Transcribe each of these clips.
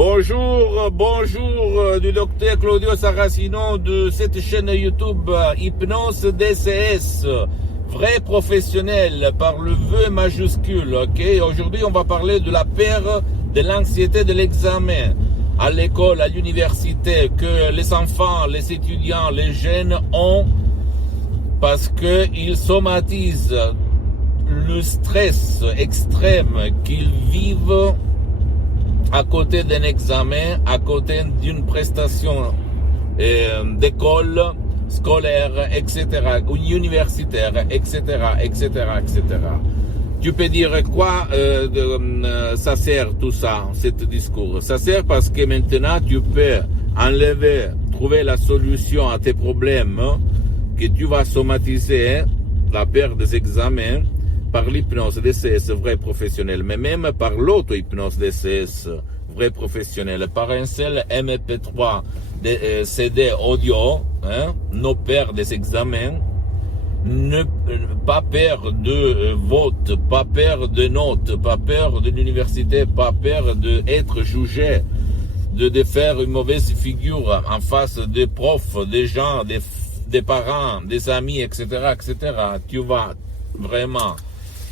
Bonjour du docteur Claudio Saracino de cette chaîne YouTube Hypnose DCS, vrai professionnel par le V majuscule, ok? Aujourd'hui, on va parler de la peur de l'anxiété de l'examen à l'école, à l'université, que les enfants, les étudiants, les jeunes ont parce qu'ils somatisent le stress extrême qu'ils vivent à côté d'un examen, à côté d'une prestation d'école scolaire, etc., ou universitaire, etc., etc., etc. Tu peux dire quoi ça sert tout ça, ce discours? Ça sert parce que maintenant tu peux enlever, trouver la solution à tes problèmes que tu vas somatiser, la peur des examens, par l'hypnose DCS vrai professionnel, mais même par l'auto-hypnose DCS vrai professionnel, par un seul MP3 CD audio, nos peurs des examens, pas peur de vote, pas peur de notes, pas peur de l'université, pas peur d'être jugé, de faire une mauvaise figure en face des profs, des gens, des parents, des amis, etc., etc. Tu vas vraiment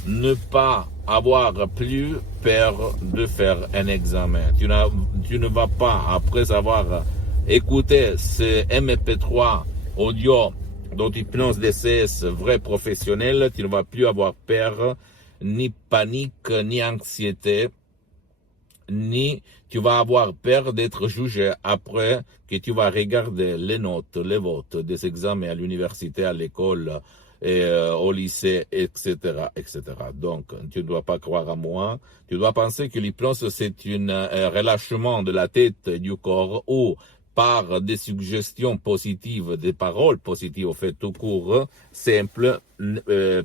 ne pas avoir plus peur de faire un examen. Tu ne vas pas, après avoir écouté ce MP3 audio d'auto-hypnose DCS vrai professionnel, tu ne vas plus avoir peur, ni panique, ni anxiété, ni tu vas avoir peur d'être jugé après que tu vas regarder les notes, les votes des examens à l'université, à l'école, au lycée, etc., etc. Donc, tu ne dois pas croire à moi. Tu dois penser que l'hypnose, c'est un relâchement de la tête et du corps ou par des suggestions positives, des paroles positives, au fait, tout court, simple,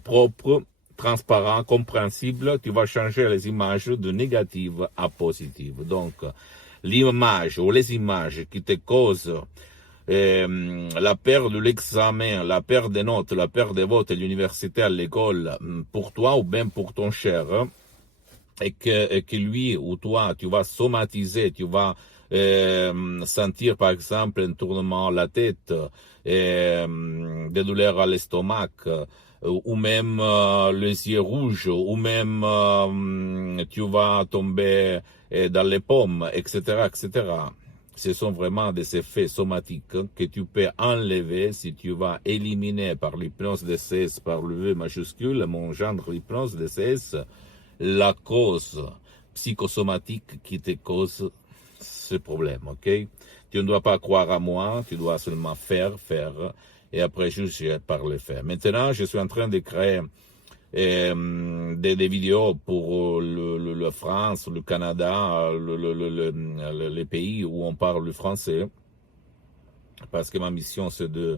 propre, transparent, compréhensible, tu vas changer les images de négatives à positives. Donc, l'image ou les images qui te causent la peur de l'examen, la peur des notes, la peur des votes à l'université, à l'école, pour toi ou bien pour ton cher, et que lui ou toi, tu vas somatiser, tu vas sentir par exemple un tournement à la tête, des douleurs à l'estomac, ou même les yeux rouges, ou même tu vas tomber dans les pommes, etc., etc. Ce sont vraiment des effets somatiques que tu peux enlever si tu vas éliminer par l'hypnose DCS, par le V majuscule, mon genre l'hypnose DCS, la cause psychosomatique qui te cause ce problème, ok? Tu ne dois pas croire à moi, tu dois seulement faire, et après juger par le faire. Maintenant, je suis en train de créer des vidéos pour la France, le Canada, les pays où on parle le français, parce que ma mission c'est de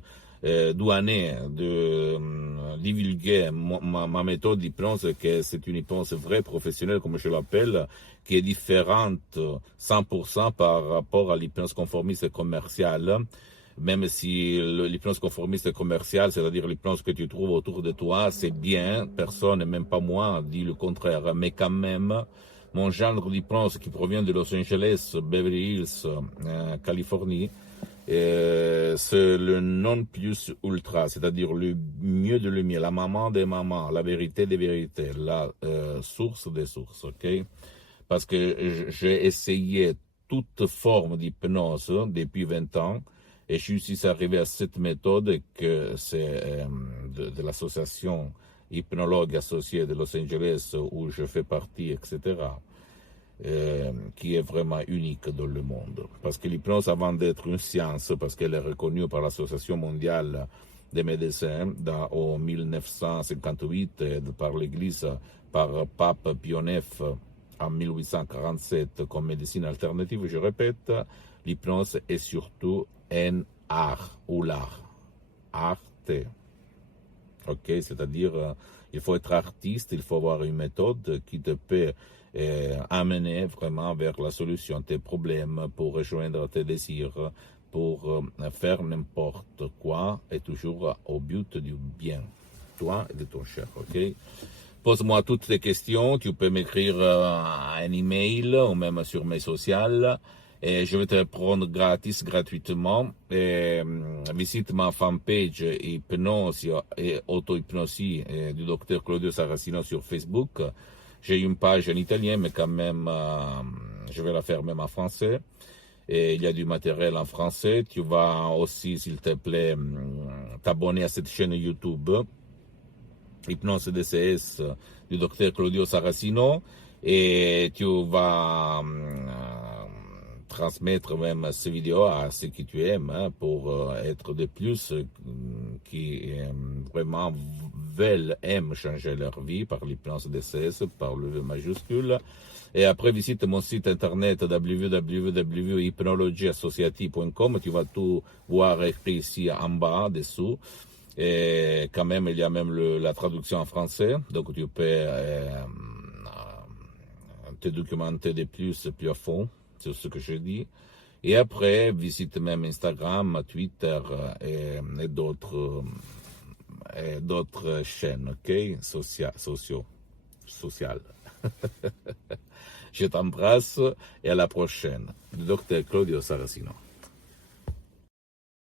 douaner, de divulguer ma méthode d'hypnose, que c'est une hypnose vraie professionnelle, comme je l'appelle, qui est différente 100% par rapport à l'hypnose conformiste commerciale. Même si l'hypnose conformiste commerciale, c'est-à-dire l'hypnose que tu trouves autour de toi, c'est bien, personne, même pas moi, dit le contraire. Mais quand même, mon genre d'hypnose qui provient de Los Angeles, Beverly Hills, Californie, c'est le non plus ultra, c'est-à-dire le mieux de le mieux, la maman des mamans, la vérité des vérités, la source des sources, ok? Parce que j'ai essayé toute forme d'hypnose depuis 20 ans, et je suis arrivé à cette méthode que c'est de l'association hypnologue associée de Los Angeles où je fais partie, etc., qui est vraiment unique dans le monde. Parce que l'hypnose, avant d'être une science, parce qu'elle est reconnue par l'Association mondiale des médecins en 1958, et par l'Église, par Pape Pie IX en 1847 comme médecine alternative, je répète, l'hypnose est surtout un art ou l'art. Arte. Ok, c'est-à-dire, il faut être artiste, il faut avoir une méthode qui te peut amener vraiment vers la solution de tes problèmes, pour rejoindre tes désirs, pour faire n'importe quoi et toujours au but du bien, toi et de ton cher, ok? Pose-moi toutes tes questions. Tu peux m'écrire un email ou même sur mes sociales. Et je vais te répondre gratuitement. Et, visite ma fanpage Hypnose et Auto-Hypnosie du docteur Claudio Saracino sur Facebook. J'ai une page en italien, mais quand même, je vais la faire même en français. Et il y a du matériel en français. Tu vas aussi, s'il te plaît, t'abonner à cette chaîne YouTube, Hypnose DCS du docteur Claudio Saracino. Et tu vas transmettre même ces vidéos à ceux que tu aimes, pour être de plus qui vraiment aiment changer leur vie par l'hypnose DCS, par le V majuscule. Et après, visite mon site internet www.hypnologieassociative.com. Tu vas tout voir écrit ici en bas, dessous. Et quand même, il y a même la traduction en français. Donc, tu peux te documenter de plus à fond sur ce que je dis. Et après, visite même Instagram, Twitter et d'autres chaînes, ok, sociales. Je t'embrasse et à la prochaine. Le docteur Claudio Saracino.